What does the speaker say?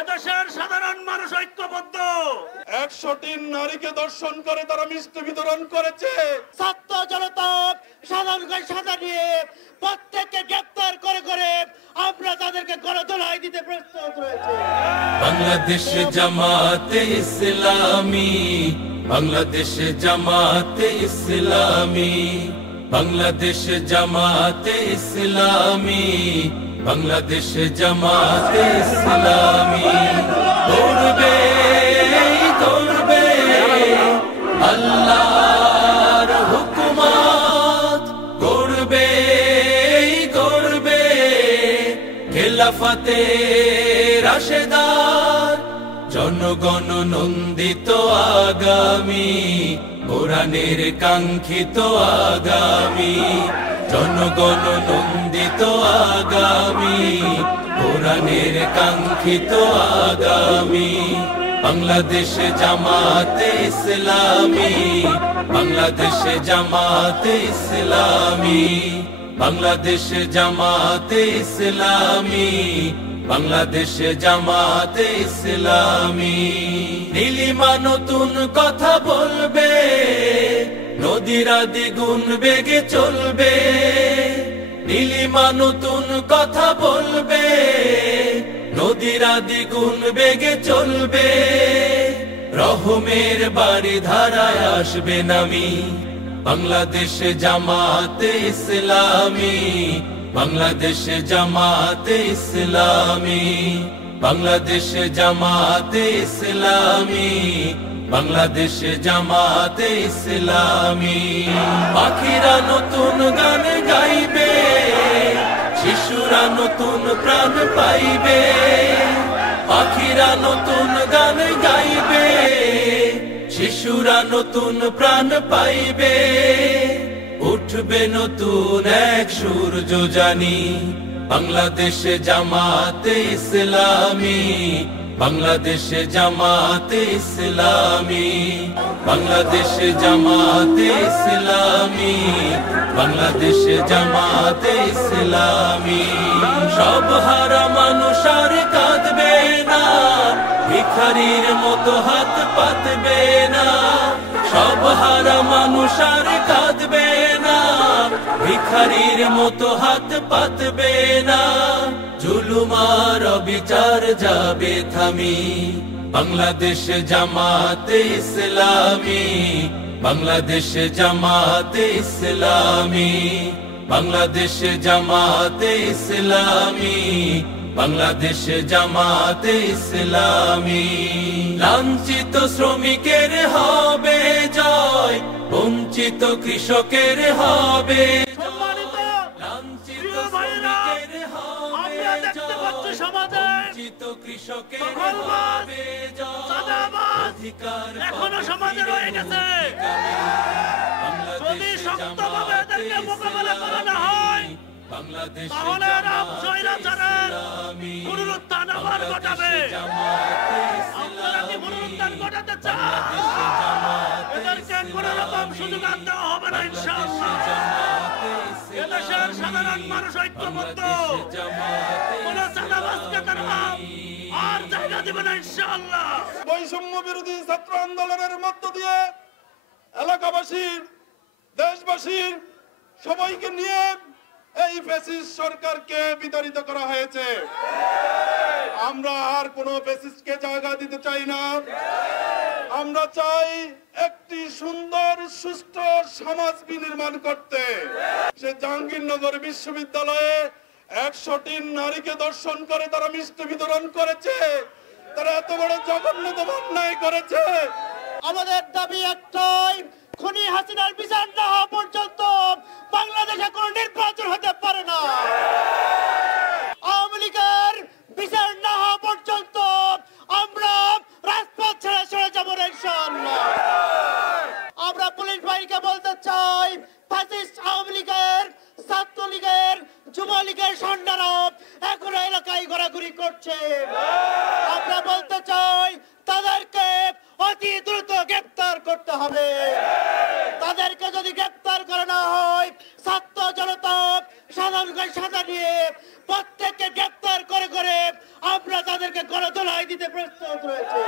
এদেশের সাধারণ মানুষ ঐক্যবদ্ধ। 100টি নারীকে ধর্ষণ করে তারা মিষ্টি বিতরণ করেছে। ছাত্র জনতা সাধারণকে সাজা নিয়ে প্রত্যেককে গ্রেপ্তার করে করে আমরা তাদেরকে গণধোলাই দিতে প্রস্তুত রয়েছে। বাংলাদেশ জামাতে ইসলামী, বাংলাদেশ জামাতে ইসলামী, বাংলাদেশ জামাতে ইসলামী, বাংলাদেশ জামাতে ইসলামী। গড়বে গড়বে আল্লাহর হুকুমত, গড়বে গড়বে খেলাফতে রাশেদার, জনগণ নন্দিত আগামী, কোরআনের কাঙ্ক্ষিত আগামী, জনগণ নন্দিত আগামী, কোরআনের কাঙ্ক্ষিত আগামী। বাংলাদেশ জামাতে ইসলামী, বাংলাদেশ জামাতে ইসলামী, বাংলাদেশ জামাতে ইসলামী, বাংলাদেশ জামাতে ইসলামী। নীলিমা নতুন কথা বলবে, নদীরা দ্বিগুণ বেগে চলবে। নীলিমা নতুন কথা বলবে, নদীরা দ্বিগুণ বেগে চলবে। রহমের বাড়ি ধারায় আসবে নামি, বাংলাদেশ জামাতে ইসলামী, বাংলাদেশ জামাতে ইসলামী, বাংলাদেশ জামাতে ইসলামী, বাংলাদেশ জামাতে ইসলামী। পাখিরা নতুন গান গাইবে, শিশুরা নতুন প্রাণ পাইবে। পাখিরা নতুন গান গাইবে, শিশুরা নতুন প্রাণ পাইবে। উঠবে নতুন এক সূর্য জানি, বাংলাদেশ জামাতে ইসলামী, বাংলাদেশ জামাতে ইসলামী, বাংলাদেশ জামাতে ইসলামী, বাংলাদেশ জামাতে ইসলামী। সব হারা মানুষ আর কাঁদবে না, ভিখারির মতো হাত পাতবে না। সব হারা মানুষ আর কাঁদবে না, ভিখারির মতো হাত পাতবে না। জুলুমার বিচার যাবে থামি, বাংলাদেশ জামাতে ইসলামী, বাংলাদেশ জামাতে ইসলামী, বাংলাদেশ জামাতে ইসলামী, বাংলাদেশ জামাতে ইসলামী। লাঞ্ছিত শ্রমিকের হবে জয়, বঞ্চিত কৃষকের হবে সম্মানিত লাঞ্ছিত প্রিয় ভাইরা, শ্রমিকের হবে আমরা দেখতে পাচ্ছি জয়, সমাজে বঞ্চিত কৃষকের দখলবাজ, হবে জয়। চাঁদাবাজ অধিকার এখনো সমাজে রয়ে গেছে। যদি শক্তভাবে এদেরকে মোকাবেলা করা না হয়, তাহলে এরা স্বৈরাচারের পুনরুত্থান আবার ঘটাবে। আপনারা কি পুনরুত্থান ঘটাতে চান? এদেরকে কোন রকম সুযোগ আর দেওয়া হবে না ইনশাআল্লাহ। এদেশের সাধারণ মানুষ ঐক্যবদ্ধ, কোন চাঁদাবাজকে তারা আর জায়গা দেবে না ইনশাআল্লাহ। বৈষম্য বিরোধী ছাত্র আন্দোলনের মধ্য দিয়ে এলাকাবাসী, দেশবাসী সবাইকে নিয়ে এই ফ্যাসিস্ট সরকারকে বিতাড়িত করা হয়েছে। আমরা আর কোন ফ্যাসিস্টকে জায়গা দিতে চাই না। আমরা চাই একটি সুন্দর সুষ্ঠু সমাজ বিনির্মাণ করতে। সে জাহাঙ্গীরনগর বিশ্ববিদ্যালয়ে 100টি নারীকে ধর্ষণ করে তারা মিষ্টি বিতরণ করেছে। তারা এত বড় জঘন্যতম অন্যায় করেছে। আমাদের দাবি একটাই, খুনি হাসিনার বিচার না হওয়া পর্যন্ত বাংলাদেশে কোনো নির্বাচন হতে পারে না। আওয়ামী লীগের বিচার না হওয়া পর্যন্ত আমরা রাজপথ ছেড়ে সরে যাবো না ইনশাআল্লাহ। আমরা পুলিশ বাহিনীকে বলতে চাই, ফ্যাসিস্ট আওয়ামী লীগের, ছাত্রলীগের, যুবলীগের সন্ধানরা এখনো এলাকায় ঘোরাঘুরি করছে। আমরা বলতে চাই তাদেরকে অতি দ্রুত গ্রেপ্তার করতে হবে। তাদেরকে যদি গ্রেপ্তার করা না হয়, ছাত্র জনতা সাধারণকে সাজা নিয়ে প্রত্যেককে গ্রেপ্তার করে করে আমরা তাদেরকে গণধোলাই দিতে প্রস্তুত রয়েছে।